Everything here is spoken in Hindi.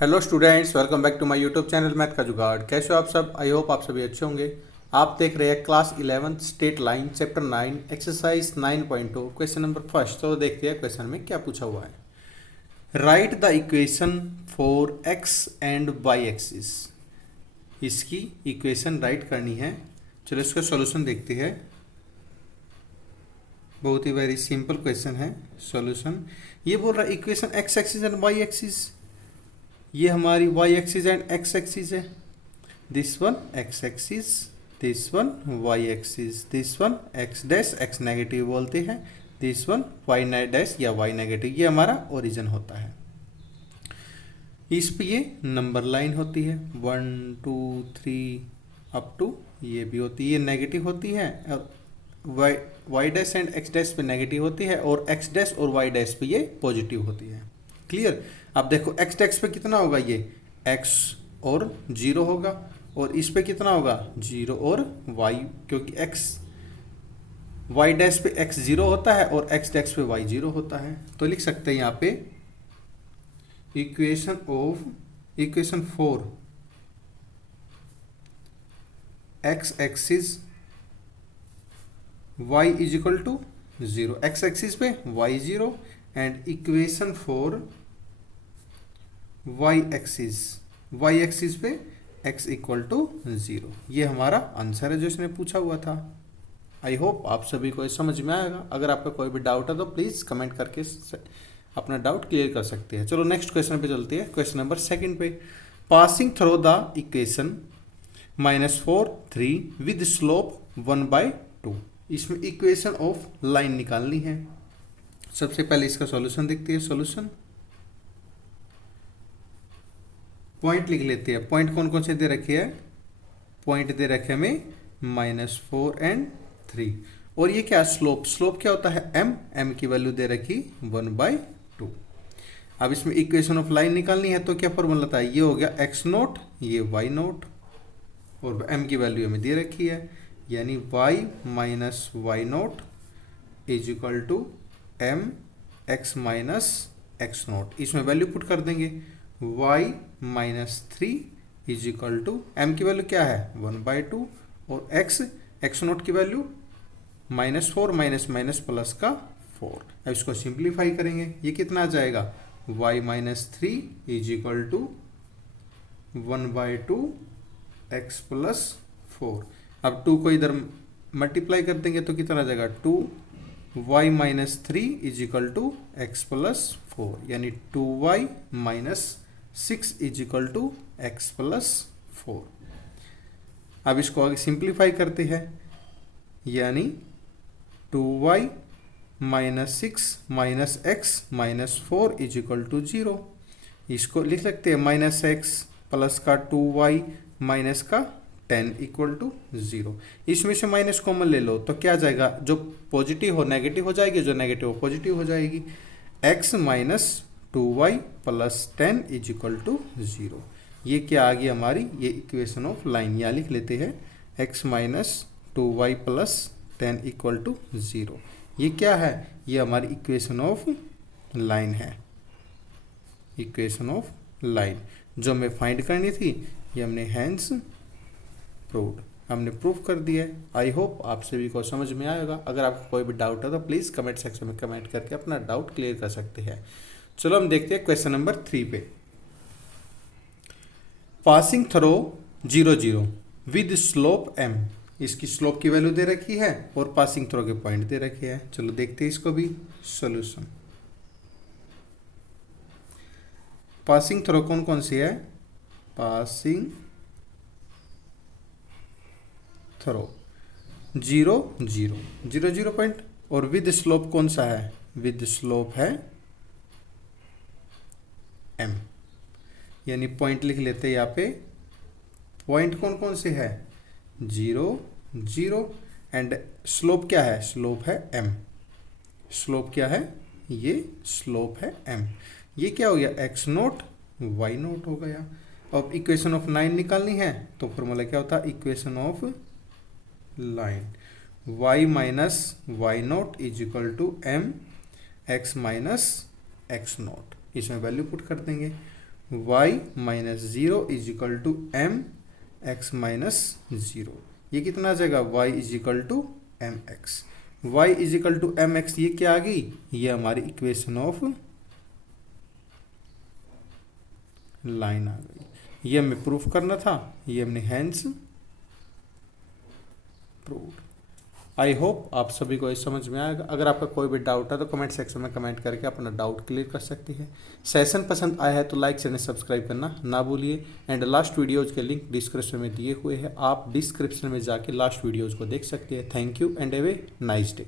Hello students, welcome back to my YouTube channel math का जुगाड़। कैसे हो आप सब? आई होप आप सभी अच्छे होंगे। आप देख रहे हैं class 11 straight line chapter 9 exercise 9.2 question number first. तो देखते हैं क्वेश्चन में क्या पूछा हुआ है। Write the equation for x and y axis. इसकी इक्वेशन राइट करनी है। चलो इसका सॉल्यूशन देखते हैं। बहुत ही वेरी सिंपल क्वेश्चन है। सॉल्यूशन ये बोल रहा है equation x axis and y axis. ये हमारी y axis and x axis है। This one x axis, this one y axis, this one x dash x negative बोलते हैं, दिस वन y डैश या y नेगेटिव। ये हमारा ओरिजिन होता है। इस पे ये नंबर लाइन होती है 1 2 3 अप टू ये भी होती है, ये नेगेटिव होती है। और y dash and x dash पे नेगेटिव होती है और x डैश और y डैश पे ये पॉजिटिव होती है। क्लियर? अब देखो x डैश पे कितना होगा, ये x और 0 होगा, और इस पे कितना होगा 0 और y, क्योंकि y डैश पे x 0 होता है और x डैश पे y 0 होता है। तो लिख सकते हैं यहाँ पे equation for x axis y is equal to 0, x axis पे y 0 and equation for y axis पे x इक्वल टू 0। ये हमारा आंसर है जो इसने पूछा हुआ था। आई होप आप सभी को समझ में आएगा। अगर आपका कोई भी डाउट है तो प्लीज़ कमेंट करके अपना डाउट क्लियर कर सकते हैं। चलो नेक्स्ट क्वेश्चन पे चलते हैं। क्वेश्चन नंबर सेकंड पे, passing through the equation -4 3 with slope 1/2। इसमें इक्वेशन ऑफ लाइन निकालनी है। सबसे पहले इसका सॉल्यूशन देखते हैं। सॉल्यूशन पॉइंट लिख लेते हैं। पॉइंट कौन कौन से दे रखे हैं? पॉइंट दे रखे हमें -4 एंड 3। और ये क्या स्लोप? स्लोप क्या होता है? m की वैल्यू दे रखी 1/2। अब इसमें इक्वेशन ऑफ लाइन निकालनी है तो क्या फॉर्मूला था? ये हो गया x0, ये y0, और m की वैल्यू हमें दे रखी है, यानी y minus y0 is equal to m x minus x0। इसमें वैल्यू पुट कर देंगे। y minus 3 is equal to m की वैल्यू क्या है 1/2 और x0 की वैल्यू -4 माइनस प्लस का 4। अब इसको सिंप्लीफाई करेंगे। ये कितना आ जाएगा? y minus 3 is equal to 1/2 x plus 4। अब 2 को इधर मल्टीप्लाई कर देंगे तो कितना आ जाएगा 2y minus 3 is equal to x plus 4, यानी 2y minus 6 is equal to x plus 4। अब इसको आगे सिंप्लीफाई करते हैं, यानी 2y minus 6 minus x minus 4 is equal to 0। इसको लिख सकते हैं -x प्लस का 2y माइनस का 10 इक्वल टू 0। इसमें से माइनस कॉमन ले लो तो क्या आ जाएगा? जो पॉजिटिव हो नेगेटिव हो जाएगी, जो नेगेटिव हो पॉजिटिव हो जाएगी। x minus 2y plus 10 is equal to 0। ये क्या आ गई हमारी? ये इक्वेशन ऑफ लाइन। यहाँ लिख लेते हैं x minus 2y plus 10 equal to 0। ये क्या है? ये हमारी इक्वेशन ऑफ लाइन है। इक्वेशन ऑफ लाइन जो हमें फाइंड करनी थी, ये हमने हैंस प्रूव्ड, हमने प्रूफ कर दिया है। आई होप आप सभी को समझ में आएगा। अगर आपको कोई भी डाउट है तो प्लीज़ कमेंट सेक्शन में कमेंट करके अपना डाउट क्लियर कर सकते हैं। चलो हम देखते हैं क्वेश्चन नंबर 3 पे। Passing throw 0 0 with slope m। इसकी स्लोप की वैल्यू दे रखी है और पासिंग थ्रो के पॉइंट दे रखे हैं। चलो देखते हैं इसको भी। सॉल्यूशन पासिंग थ्रो कौन कौन सी है? पासिंग थ्रो 0 0 0 0 पॉइंट, और विद स्लोप कौन सा है? विद स्लोप है m, यानी पॉइंट लिख लेते हैं यहाँ पे। पॉइंट कौन कौन से है? 0 0 एंड स्लोप क्या है? स्लोप है m। स्लोप क्या है? ये स्लोप है m। ये क्या हो गया? x0 y0 हो गया। अब इक्वेशन ऑफ लाइन निकालनी है तो फॉर्मूला क्या होता है? Equation of line y minus y0 is equal to m x minus x0। इसमें वैल्यू पुट कर देंगे। Y minus zero is equal to m x minus zero. ये कितना आ जाएगा, y is equal to m x. Y is equal to m x ये क्या आ गई, ये हमारी इक्वेशन ऑफ लाइन आ गई। ये हमें प्रूफ करना था, ये हमने हैंस प्रूव्ड। आई होप आप सभी को ये समझ में आएगा। अगर आपका कोई भी डाउट है तो कमेंट सेक्शन में कमेंट करके अपना डाउट क्लियर कर सकती है। सेशन पसंद आया है तो लाइक चैनल सब्सक्राइब करना ना भूलिए। एंड लास्ट वीडियोज़ के लिंक डिस्क्रिप्शन में दिए हुए हैं, आप डिस्क्रिप्शन में जाके लास्ट वीडियोज़ को देख सकते हैं। Thank you and have a nice day.